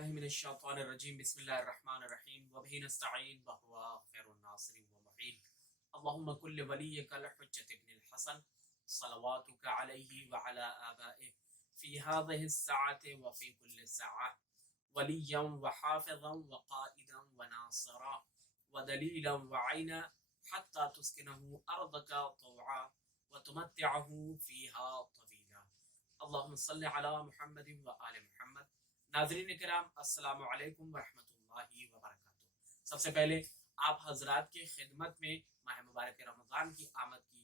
باللہ من الشیطان الرجیم بسم اللہ الرحمن الرحیم وبہ نستعین وہو خیر الناصر ومعین اللہم کل ولیک الحجۃ ابن الحسن صلواتک علیہ وعلی آبائہ فی هذه الساعة وفی کل ساعة ولیا وحافظا وقائدا وناصرا ودلیلا وعینا حتی تسکنہ ارضک طوعا وتمتعہ فیہا طویلا اللہم صلی علی محمد وآل محمد۔ ناظرین کرام السلام علیکم ورحمۃ اللہ وبرکاتہ۔ سب سے پہلے آپ حضرات کے خدمت میں ماہ مبارک رمضان کی آمد کی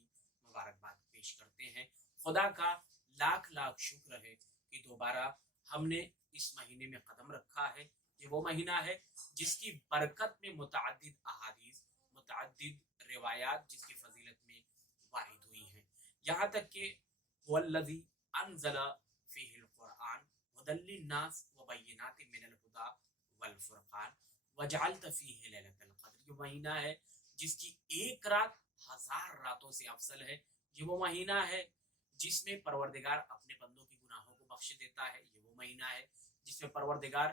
مبارکباد پیش کرتے ہیں۔ خدا کا لاکھ لاکھ شکر ہے کہ دوبارہ ہم نے اس مہینے میں قدم رکھا ہے۔ یہ وہ مہینہ ہے جس کی برکت میں متعدد احادیث، متعدد روایات جس کی فضیلت میں وارد ہوئی ہیں، یہاں تک کہ والذی انزل فیہ القرآن ہدی للناس وبینات من الہدی والفرقان وجعلت فیہ لیلۃ القدر۔ یہ مہینہ ہے جس کی ایک رات ہزار راتوں سے افضل ہے۔ یہ وہ مہینہ ہے جس میں پروردگار اپنے بندوں کی گناہوں کو بخش دیتا ہے۔ یہ وہ مہینہ ہے جس میں پروردگار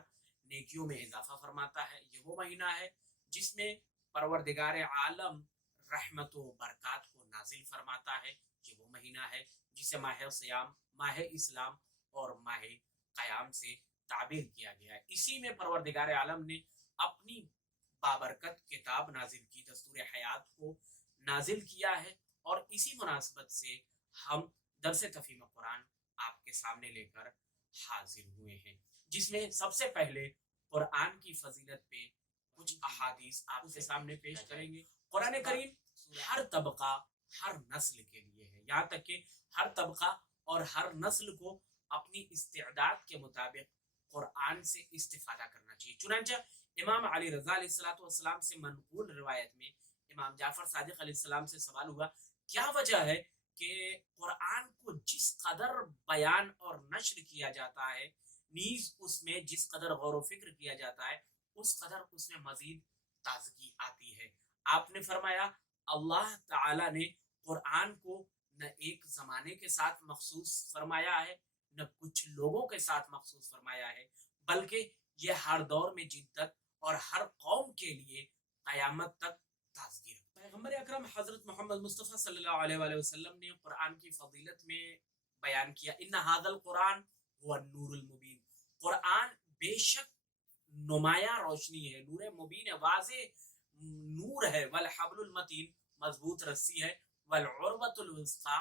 نیکیوں میں اضافہ فرماتا ہے۔ یہ وہ مہینہ ہے جس میں پروردگار عالم رحمت و برکات کو نازل فرماتا ہے۔ یہ وہ مہینہ ہے جسے ماہ صیام، ماہ اسلام اور ماہ قیام سے تعبیر کیا گیا ہے۔ اسی میں پروردگار عالم نے اپنی بابرکت کتاب نازل کی، دستور حیات کو نازل کیا ہے، اور اسی مناسبت سے ہم درس تفہیم قرآن آپ کے سامنے لے کر حاضر ہوئے ہیں، جس میں سب سے پہلے قرآن کی فضیلت پہ کچھ احادیث آپ کے سامنے پیش کریں گے۔ قرآن کریم ہر طبقہ، ہر نسل کے لیے ہے، یہاں تک کہ ہر طبقہ اور ہر نسل کو اپنی استعداد کے مطابق قرآن سے استفادہ کرنا چاہیے۔ چنانچہ امام علی رضا علیہ السلام سے منقول روایت میں امام جعفر صادق علیہ السلام سے سوال ہوا، کیا وجہ ہے کہ قرآن کو جس قدر بیان اور نشر کیا جاتا ہے، نیز اس میں جس قدر غور و فکر کیا جاتا ہے، اس قدر اس میں مزید تازگی آتی ہے؟ آپ نے فرمایا اللہ تعالی نے قرآن کو نہ ایک زمانے کے ساتھ مخصوص فرمایا ہے، نہ کچھ لوگوں کے ساتھ مخصوص فرمایا ہے، بلکہ یہ ہر دور میں جدت اور ہر قوم کے لیے قیامت تک تازگی رکھتا ہے۔ پیغمبر اکرم حضرت محمد مصطفیٰ صلی اللہ علیہ وآلہ وسلم نے قرآن کی فضیلت میں بیان کیا، ان ھذا القرآن هو النور المبین، قرآن بے شک نمایاں روشنی ہے، نور مبین ہے، واضح نور ہے، والحبل المتین مضبوط رسی ہے، والعروۃ الوثقی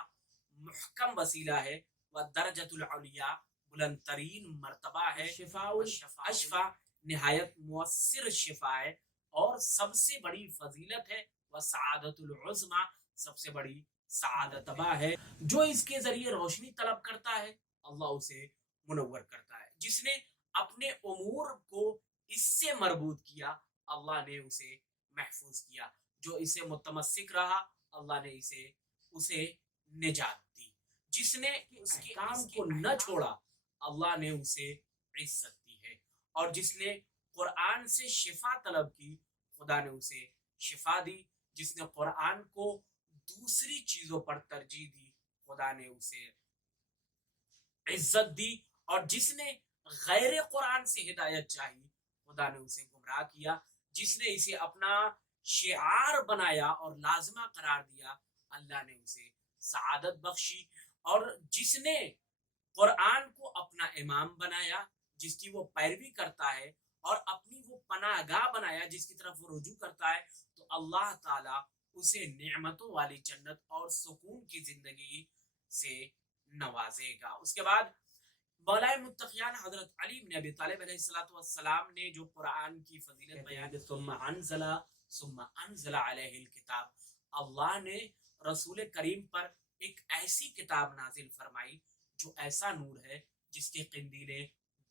محکم وسیلہ ہے، والدرجۃ العلیٰ بلند ترین مرتبہ ہے، شفاء اشفا نہایت مؤثر شفا ہے، اور سب سے بڑی فضیلت ہے، وسعادت العظمی سب سے بڑی سعادت ہے۔ جو اس کے ذریعے روشنی طلب کرتا ہے اللہ اسے منور کرتا ہے، جس نے اپنے امور کو اس سے مربوط کیا اللہ نے اسے محفوظ کیا، جو اسے متمسک رہا اللہ نے اسے نجات دی، جس نے اس کے کام کو نہ چھوڑا اللہ نے اسے عزت دی ہے، اور جس نے قرآن سے شفا طلب کی خدا نے اسے شفا دی، جس نے قرآن کو دوسری چیزوں پر ترجیح دی خدا نے اسے عزت دی، اور جس نے غیر قرآن سے ہدایت چاہی خدا نے اسے گمراہ کیا، جس نے اسے اپنا شعار بنایا اور لازمہ قرار دیا اللہ نے اسے سعادت بخشی، اور جس نے قرآن کو اپنا امام بنایا جس کی وہ پیروی کرتا ہے، اور اپنی وہ پناہ گاہ بنایا جس کی طرف وہ رجوع کرتا ہے، تو اللہ تعالیٰ اسے نعمتوں والی جنت اور سکون کی زندگی سے نوازے گا۔ اس کے بعد مولا متقیان حضرت علی بن ابی طالب علیہ السلام نے جو قرآن کی فضیلت بیان کی، ثم انزل علیہ الکتاب، اللہ نے رسول کریم پر ایک ایسی کتاب نازل فرمائی جو ایسا نور ہے جس کی قندیلیں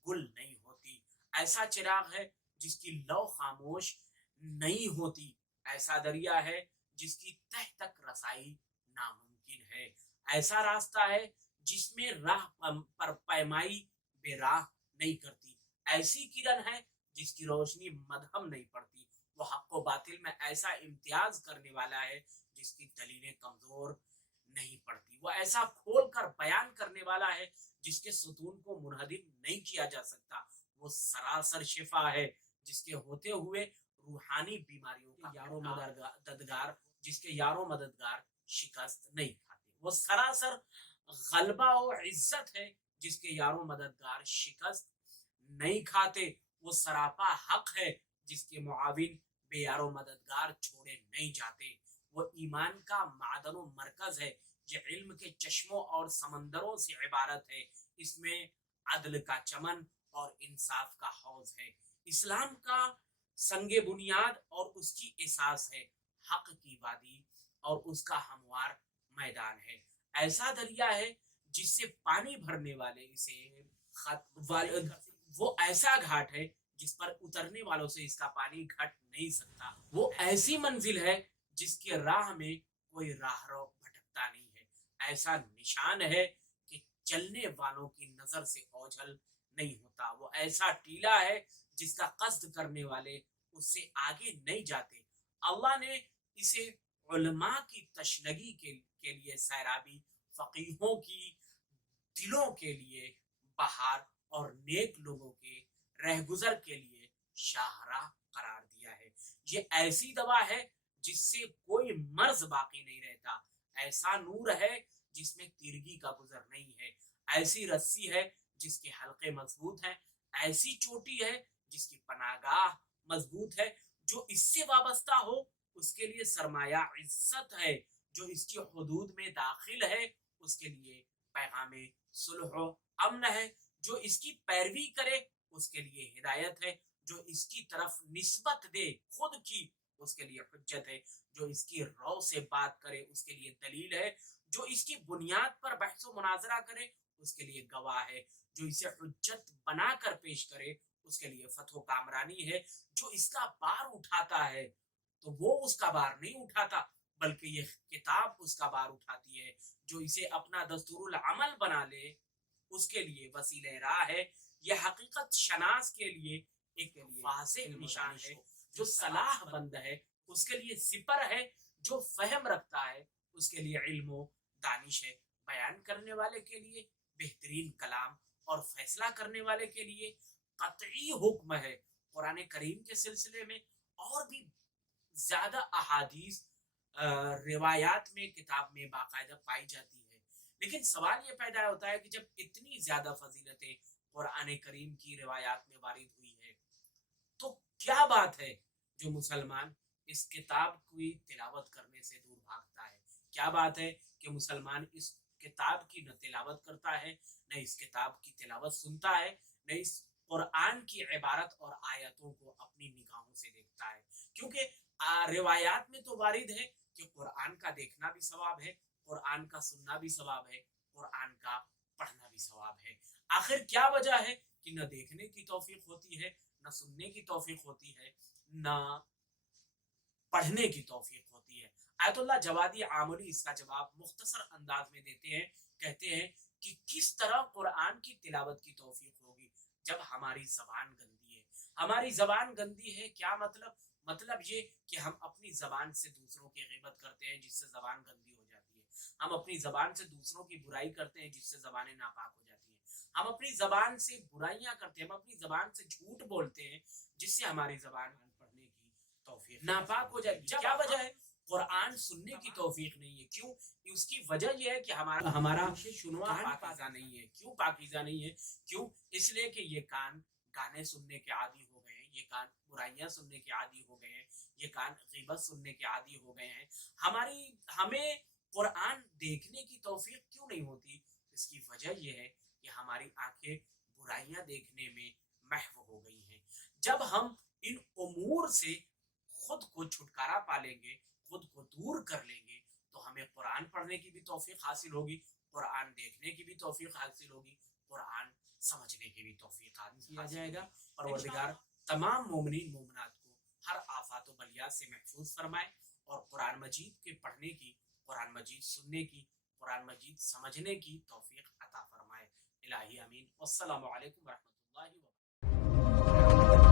گل نہیں ہوتی، ایسا چراغ ہے جس کی لو خاموش نہیں ہوتی، ایسا دریا ہے جس کی تہ تک رسائی ناممکن ہے، ایسا راستہ ہے جس میں راہ پر پیمائی بے راہ نہیں کرتی، ایسی کرن ہے جس کی روشنی مدھم نہیں پڑتی، وہ حق و باطل میں ایسا امتیاز کرنے والا ہے جس کی دلیلیں کمزور نہیں پڑتی، وہ ایسا کھول کر بیان کرنے والا ہے جس کے ستون کو منہدم نہیں کیا جا سکتا، وہ سراسر شفا ہے جس کے ہوتے ہوئے روحانی بیماریوں کا یارو مددگار جس کے یاروں مددگار شکست نہیں کھاتے. وہ سراسر غلبہ و عزت ہے جس کے یاروں مددگار شکست نہیں کھاتے. وہ سراپا حق ہے جس کے معاون بے یاروں مددگار چھوڑے نہیں جاتے. وہ ایمان کا معدن و مرکز ہے. یہ علم کے چشموں اور سمندروں سے عبارت ہے. اس میں عدل کا چمن اور انصاف کا حوض ہے. اسلام کا سنگ بنیاد اور اس کی اساس ہے. حق کی وادی اور اس کا ہموار میدان ہے. ایسا دریا ہے جس سے پانی بھرنے والے اسے وہ ایسا گھاٹ ہے جس پر اترنے والوں سے اس کا پانی گھٹ نہیں سکتا. وہ ایسی منزل ہے جس کی راہ میں کوئی راہرو بھٹکتا نہیں ہے. ایسا نشان ہے کہ چلنے والوں کی نظر سے اوجھل نہیں ہوتا. وہ ایسا ٹیلا ہے جس کا قصد کرنے والے اس سے آگے نہیں جاتے. اللہ نے اسے علماء کی تشنگی کے لیے سیرابی، فقیہوں کی دلوں کے لیے بہار اور نیک لوگوں کے رہگزر کے لیے شاہراہ قرار دیا ہے. یہ ایسی دوا ہے جس سے کوئی مرض باقی نہیں رہتا. ایسا نور ہے جس میں تیرگی کا گزر نہیں ہے. ایسی رسی ہے جس کے حلقے مضبوط ہیں. ایسی چوٹی ہے جس کی پناہگاہ مضبوط ہے. جو اس سے وابستہ ہو اس کے لیے سرمایہ عزت ہے. جو اس کی حدود میں داخل ہے اس کے لیے پیغام صلح و امن ہے. جو اس کی پیروی کرے اس کے لیے ہدایت ہے. جو اس کی طرف نسبت دے خود کی اس کے لیے حجت ہے. جو اس کی رو سے بات کرے اس کے لیے دلیل ہے. جو اس کی بنیاد پر بحث و مناظرہ کرے اس کے لیے گواہ ہے. جو اسے حجت بنا کر پیش کرے اس کے لیے فتح و کامرانی ہے. جو اس کا بار اٹھاتا ہے تو وہ اس کا بار نہیں اٹھاتا بلکہ یہ کتاب اس کا بار اٹھاتی ہے. جو اسے اپنا دستور العمل بنا لے اس کے لیے وسیلہ راہ ہے. یہ حقیقت شناس کے لیے ایک واضح نشان ہے. جو صلاح بند ہے اس کے لیے سپر ہے. جو فہم رکھتا ہے اس کے لیے علم و دانش ہے. بیان کرنے والے کے لیے بہترین کلام اور فیصلہ کرنے والے کے لیے قطعی حکم ہے. قرآن کریم کے سلسلے میں اور بھی زیادہ احادیث روایات میں کتاب میں باقاعدہ پائی جاتی ہے. لیکن سوال یہ پیدا ہوتا ہے کہ جب اتنی زیادہ فضیلتیں قرآن کریم کی روایات میں وارد ہوئی ہے تو کیا بات ہے جو مسلمان اس کتاب کی تلاوت کرنے سے دور بھاگتا ہے؟ کیا بات ہے کہ مسلمان اس کتاب کی نہ تلاوت کرتا ہے نہ اس کتاب کی تلاوت سنتا ہے نہ اس قرآن کی عبارت اور آیتوں کو اپنی نگاہوں سے دیکھتا ہے؟ کیونکہ روایات میں تو وارد ہے کہ قرآن کا دیکھنا بھی ثواب ہے، قرآن کا سننا بھی ثواب ہے، قرآن کا پڑھنا بھی ثواب ہے. آخر کیا وجہ ہے کہ نہ دیکھنے کی توفیق ہوتی ہے، نہ سننے کی توفیق ہوتی ہے، نہ پڑھنے کی توفیق ہوتی ہے؟ آیت اللہ جوادی عاملی اس کا جواب مختصر انداز میں دیتے ہیں. کہتے ہیں کہ کس طرح قرآن کی تلاوت کی توفیق ہوگی جب ہماری زبان گندی ہے. ہماری زبان گندی ہے کیا مطلب یہ کہ ہم اپنی زبان سے دوسروں کی غیبت کرتے ہیں جس سے زبان گندی ہو جاتی ہے. ہم اپنی زبان سے دوسروں کی برائی کرتے ہیں جس سے زبانیں ناپاک ہو جاتی ہیں. ہم اپنی زبان سے برائیاں کرتے ہیں، ہم اپنی زبان سے جھوٹ بولتے ہیں جس سے ہماری زبان پڑھنے کی توفیق ناپاک ہو جائے. کیا وجہ ہے؟ قرآن سننے کی توفیق نہیں ہے. کیوں؟ اس کی وجہ یہ ہے کہ ہمارا شنوا پاکیزہ نہیں ہے. کیوں پاکیزہ نہیں ہے؟ کیوں؟ اس لیے کہ یہ کان گانے سننے کے عادی ہو گئے ہیں، یہ کان برائیاں سننے کے عادی ہو گئے ہیں، یہ کان غیبت سننے کے عادی ہو گئے ہیں. ہمیں قرآن دیکھنے کی توفیق کیوں نہیں ہوتی؟ اس کی وجہ یہ ہے کہ ہماری آنکھیں برائیاں دیکھنے میں محو ہو گئی ہیں. جب ہم ان امور سے خود کو چھٹکارا پا لیں گے، خود کو دور کر لیں گے، تو ہمیں قرآن پڑھنے کی بھی توفیق حاصل ہوگی، قرآن دیکھنے کی بھی توفیق حاصل ہوگی، قرآن سمجھنے کی بھی توفیق حاصل کیا جائے گا. پروردگار تمام مومنین مومنات کو ہر آفات و بلیات سے محفوظ فرمائے اور قرآن مجید کے پڑھنے کی، قرآن مجید سننے کی، قرآن مجید سمجھنے کی توفیق عطا فرمائے. الہی امین. والسلام علیکم ورحمۃ اللہ وبرکاتہ.